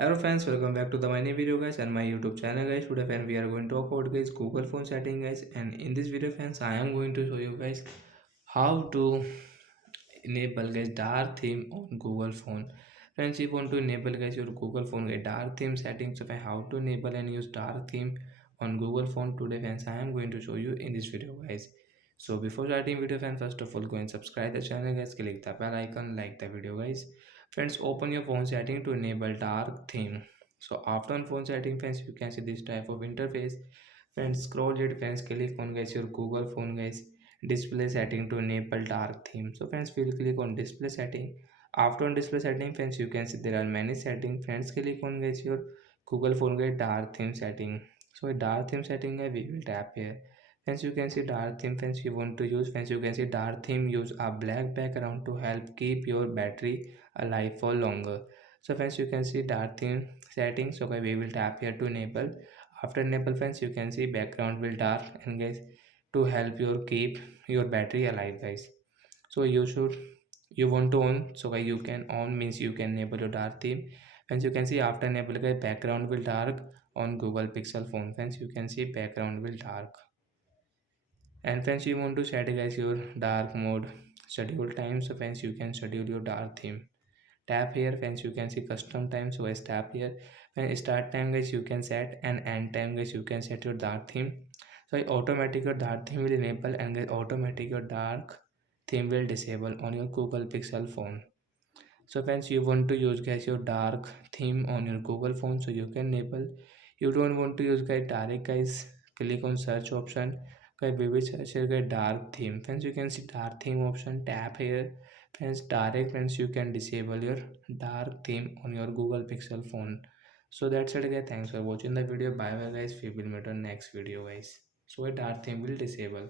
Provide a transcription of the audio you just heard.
Hello friends, welcome back to the my new video guys and my YouTube channel guys. Today friends we are going to talk about guys Google phone setting guys, and in this video friends I am going to show you guys how to enable guys dark theme on Google phone. Friends, if you want to enable guys your Google phone guys, dark theme settings, so how to enable and use dark theme on Google phone today friends I am going to show you in this video guys. So before starting video friends, first of all go and subscribe the channel guys, click the bell icon, like the video guys. Friends, open your phone setting to enable dark theme. So after on phone setting friends, you can see this type of interface. Friends, scroll it friends, click on guys your Google phone guys, display setting to enable dark theme. So friends, we'll click on display setting. After on display setting friends, you can see there are many settings. Friends, click on guys your Google phone guys dark theme setting. So a dark theme setting guys, we will tap here. Friends, you can see dark theme. Friends, you want to use, friends, you can see dark theme use a black background to help keep your battery alive for longer. So friends, you can see dark theme settings. Okay, we will tap here to enable. After enable friends, you can see background will dark, and guys, to help your keep your battery alive guys. So you want to on, so guys you can on means you can enable your dark theme. Friends, you can see after enable guys background will dark on Google Pixel phone. Friends, you can see background will dark. And friends, you want to set guys your dark mode schedule time. So friends, you can schedule your dark theme. Tap here friends, you can see custom time. So guys tap here. When start time guys you can set, and end time guys you can set your dark theme. So automatic your dark theme will enable, and guys automatic your dark theme will disable on your Google Pixel phone. So friends, you want to use guys your dark theme on your Google phone, so you can enable. You don't want to use guys direct guys, click on search option guys, we will search here guys dark theme. Friends, you can see dark theme option, tap here. Friends, direct friends, you can disable your dark theme on your Google Pixel phone. So that's it guys, thanks for watching the video. Bye bye guys, we will meet on next video guys. So a dark theme will disable.